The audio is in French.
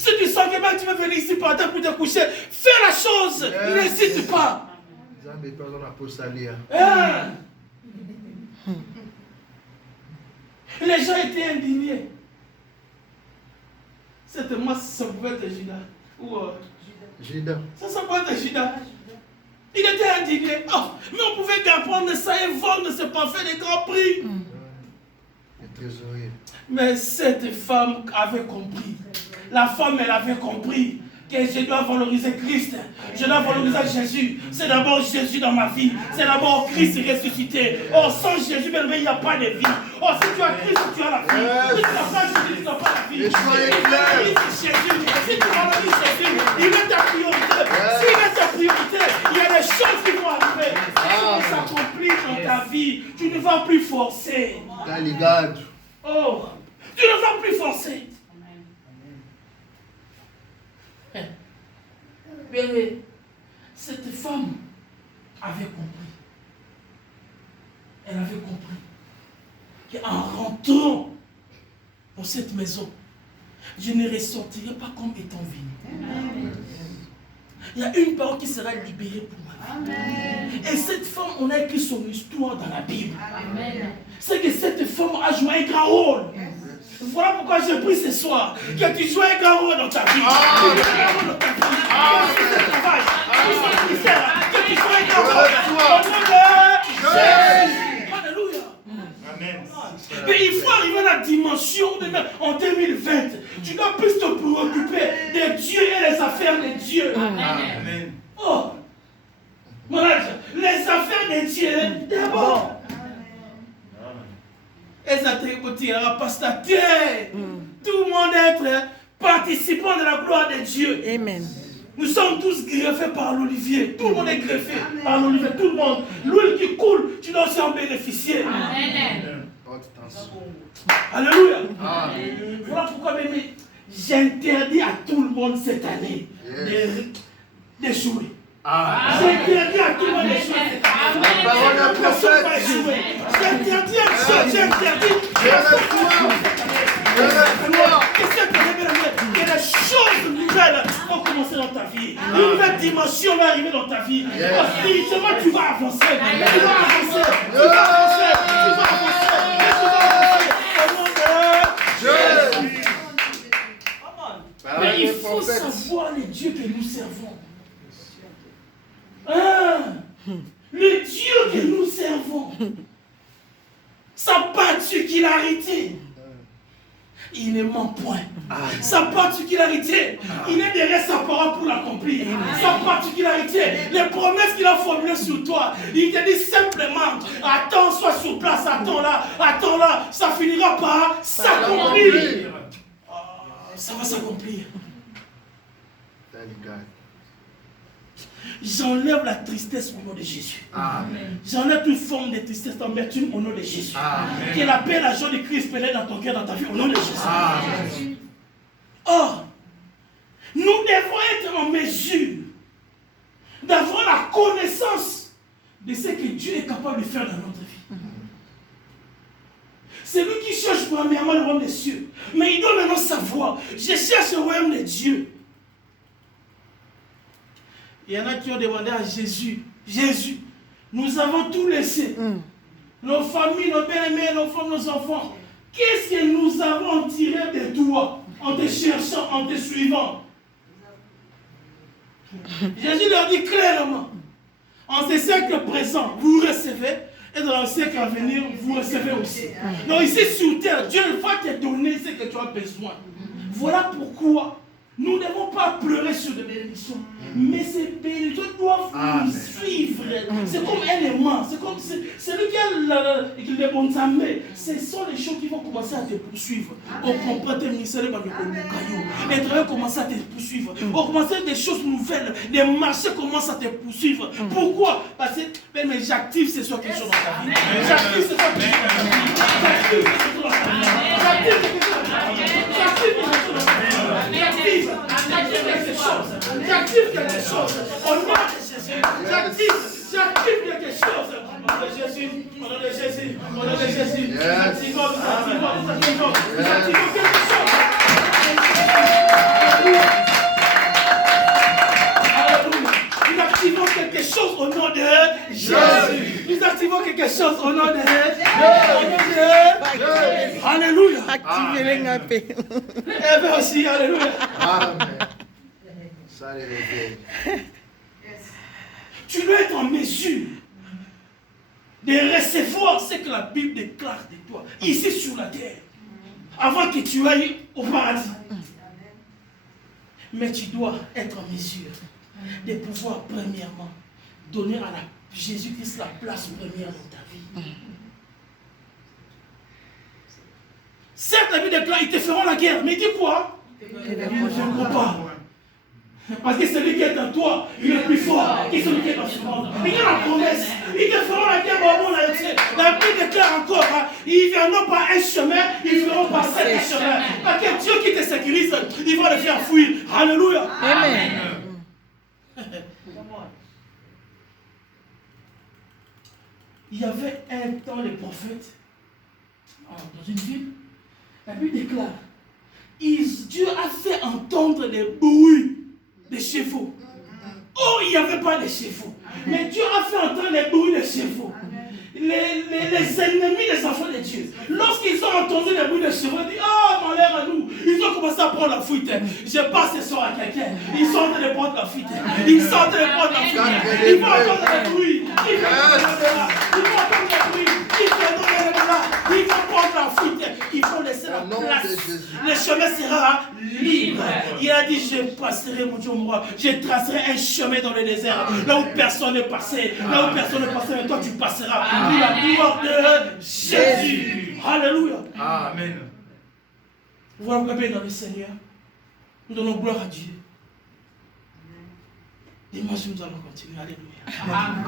Si tu sens que même tu veux venir ici par terre pour te coucher, fais la chose. N'hésite pas. Les gens étaient indignés. Cette masse, ça pouvait être Judas. Ou Judas. Ça pouvait être Judas. Il était indigné. Oh, mais on pouvait bien prendre ça et vendre ce parfum de grand prix. Les trésoriers. Mais cette femme avait compris. La femme, elle avait compris que je dois valoriser Christ. Je dois valoriser Jésus. C'est d'abord Jésus dans ma vie. C'est d'abord Christ ressuscité. Oh, sans Jésus, bien, il n'y a pas de vie. Oh, si tu as Christ, tu as la vie. Si tu n'as pas Jésus, tu n'as pas la vie. Les choix est clair. Si tu valorises Jésus, il est ta priorité. S'il est ta priorité, il y a des choses qui vont arriver. Si tu s'accomplis dans ta vie, tu ne vas plus forcer. Oh, tu ne vas plus forcer. Mais cette femme avait compris. Elle avait compris qu'en rentrant dans cette maison, je ne ressortirai pas comme étant venu. Il y a une parole qui sera libérée pour ma vie. Et cette femme, on a écrit son histoire dans la Bible. C'est que cette femme a joué un grand rôle. Voilà pourquoi je prie ce soir que tu joues un grand rôle dans ta vie. Que tu joues un grand rôle dans ta vie. Que tu travailles, que tu joues un grand rôle. Au nom de Jésus. Alléluia. Amen. Mais il faut arriver à la dimension de même en 2020. Tu dois plus te préoccuper de Dieu et les affaires de Dieu. Amen. Oh, les affaires de Dieu d'abord. Tout le monde être participant de la gloire de Dieu. Amen. Nous sommes tous greffés par l'olivier. Tout le monde est greffé par l'olivier. Tout le monde. L'huile qui coule, tu dois aussi en bénéficier. Amen. Alléluia. Amen. Voilà pourquoi même j'interdis à tout le monde cette année d'échouer. J'interdis à tout le monde d'échouer cette année. Personne ne va échouer. J'interdis à tout que les choses nouvelles vont commencer dans ta vie. Une nouvelle dimension va arriver dans ta vie. Spirituellement, tu vas avancer. Tu vas avancer. Tu vas avancer. Tu vas avancer. Au nom de Jésus. Mais il faut savoir le Dieu que nous servons. Le Dieu que nous servons, sa particularité, il ne ment point. Sa particularité, il est derrière sa parole pour l'accomplir. Sa particularité, les promesses qu'il a formulées sur toi, il te dit simplement, attends, sois sur place, attends là, ça finira par s'accomplir. Ça va s'accomplir. J'enlève la tristesse au nom de Jésus. J'enlève toute forme de tristesse, d'amertume au nom de Jésus. Amen. Que la paix, la joie de Christ pénètre dans ton cœur, dans ta vie, au nom de Jésus. Amen. Or, nous devons être en mesure d'avoir la connaissance de ce que Dieu est capable de faire dans notre vie. C'est lui qui cherche premièrement le royaume des cieux. Mais il doit maintenant savoir, je cherche le royaume de Dieu. Il y en a qui ont demandé à Jésus, nous avons tout laissé. Nos familles, nos bien-aimés, nos femmes, nos enfants. Qu'est-ce que nous avons tiré de toi en te cherchant, en te suivant? Jésus leur dit clairement, en ce siècle présent, vous recevez, et dans le siècle à venir, vous recevez aussi. Donc ici sur terre, Dieu va te donner ce que tu as besoin. Voilà pourquoi nous ne devons pas pleurer sur des bénédictions, mais ces bénédictions doivent nous suivre. C'est comme un aimant, c'est comme celui qui a les bons amis. Ce sont les choses qui vont commencer à te poursuivre. On comprend tes ministères, les travaux commencent à te poursuivre. On commence des choses nouvelles, les marchés commencent à te poursuivre. Pourquoi? Parce que mais j'active ce soir quelque chose dans ta vie. J'active ce soir quelque chose dans ta vie. J'active quelque chose dans ta vie. J'active quelque chose dans ta vie. J'active quelque chose dans ta vie. J'active quelque chose. Au nom de Jésus. J'active quelque chose. Au nom de Jésus. Au nom de Jésus. Au nom de Jésus. J'active quelque chose. chose au nom de Jésus. Alléluia. Activez les ngapé. Et bien aussi, alléluia. Amen. Ça les réveille. Tu dois être en mesure de recevoir ce que la Bible déclare de toi, ici sur la terre, avant que tu ailles au paradis. Mais tu dois être en mesure de pouvoir, premièrement, donner à Jésus-Christ la place première dans ta vie. Certes, la Bible déclare, ils te feront la guerre, mais dis quoi? Je ne crois pas. Parce que celui qui est en toi, il est plus fort que celui qui est dans ce monde. Il y a la promesse. Ils te feront la guerre au monde entier. La Bible déclare encore, hein, ils ne feront pas un chemin, ils feront pas sept chemins. Parce que Dieu qui te sécurise, il va le faire fuir. Alléluia. Amen. Il y avait un temps les prophètes dans une ville. La Bible déclare, Dieu a fait entendre les bruits des chevaux. Oh, il n'y avait pas de chevaux. Mais Dieu a fait entendre les bruits des chevaux. Les ennemis des enfants de Dieu, lorsqu'ils ont entendu les bruits des chevaux, ils disent, oh, malheur à nous. Ils ont commencé à prendre la fuite. Je passe ce soir à quelqu'un. Ils sont en train de prendre la fuite. Ils sont en train de prendre la fuite. Ils vont entendre les bruits. Ils vont entendre les bruits. Ils vont prendre la fuite. Ils vont laisser la place. Le chemin sera libre. Il a dit, je passerai, mon Dieu, moi. Je tracerai un chemin dans le désert. Là où personne n'est passé. Là où personne n'est passé. Mais toi, tu passeras. Pour la gloire de Jésus. Alléluia. Amen. Voilà, bien dans le Seigneur. Nous donnons gloire à Dieu. Dimanche, nous allons continuer. Alléluia. Amen.